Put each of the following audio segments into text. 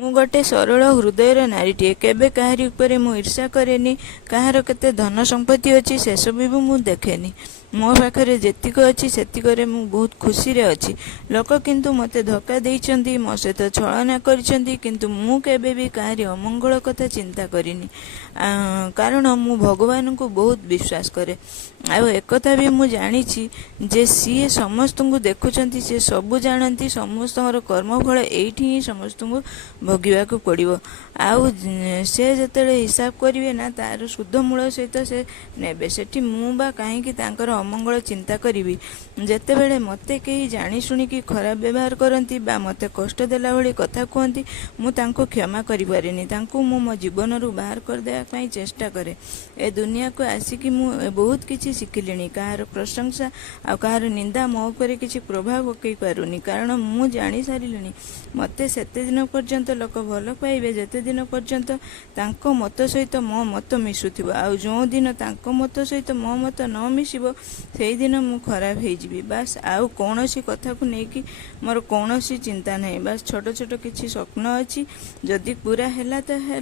ମୁଁ गोटे सरल हृदयर नारीटे केबे काहारी उपरे मु ईर्षा करेनी कहार केते धन संपत्ति अच्छी से सब भी मु देखेनी मो पाखरे जेतिक अच्छी सेतिकरे मु बहुत खुशी रे अच्छी लोक किंतु मते धोखा देइचंती मो सहित छलना करिसंती किंतु मु केबे भी काहारी अमंगल कथा चिंता करिनी कारण मु भगवान को बहुत विश्वास करे आ एकथा भी मु जानी जे सी समस्त को देखुचंती से सब जानती समस्त कर्मफल एठी ही समस्त को भोगिबा को पड़िबो आउ से जतले हिसाब करिवे ना तार शुद्ध मूल सहित से नेबे सेठी मु बा काहे कि तांकर अमंगल चिंता करी जेते बेले मते कहीं जानी शुणी कि खराब व्यवहार करती बा मते कष्ट देला भली कथा कहती मु तांको क्षमा करि पारेनी तांको मु मो जीवन रु बाहर कर देया पई चेष्टा करे ए दुनिया को आसिकी मु बहुत किछि शिखिलिनी कहार प्रशंसा आ कहार निंदा मो ऊपर किछि प्रभाव पकई पारुनी कारण मु जानी सारिलिनी मते सेते दिन पर्यंत लोक भल पाइबे जेते दिन पर्यंत तांको मत सहित मो मत मिसुथिबो आ जो दिन तांको मत सहित मो मत न मिसिबो से दिन मु खराब हो जीवी बस आउ कौन सी कथा को लेकिन मोर कौन सी चिंता नहीं बस छोट छोट किसी स्वप्न अच्छी जदि पूरा है तो है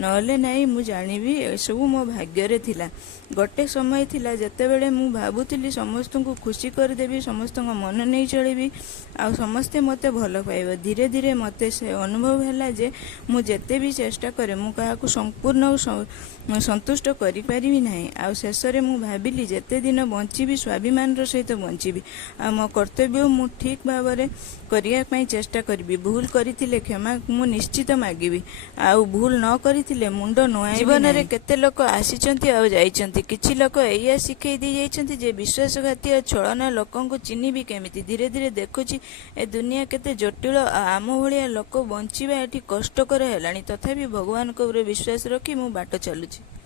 नले नहीं मु जानिबी सब मो भाग्य रे थिला गोटे समय थिला जते बेले मु भाबुतिली समस्त को खुशी कर देबी समस्त को मन नहीं चलेबी आ समस्ते मते भल पाइबो धीरे धीरे मते से अनुभव हैला जे मु जेते भी चेष्टा करे मु काहा को संपूर्ण संतुष्ट करि परिबी नाही आ शेष रे मु भाबिली जेते दिन बंचीबी स्वाभिमान सहित बंचीबी आ मो कर्तव्य मु ठीक भाव में करिया पई चेष्टा करबी भूल करिथिले क्षमा मु निश्चित मागिबी आ भूल न करिथिले मुंड नोआ जीवन रे केते लोक आसीचंती आ जाईचंती किछि लोक एया सिखै दी जाईचंती जे विश्वासघाती छलना लोकन को चिन्हिबी केमिति धीरे धीरे देखुची ए दुनिया केते जटिल आम भलिया लोक बंचीबा एठी कष्टकर हेलानी तथापि भगवान को विश्वास रखी मु बाट चलुची।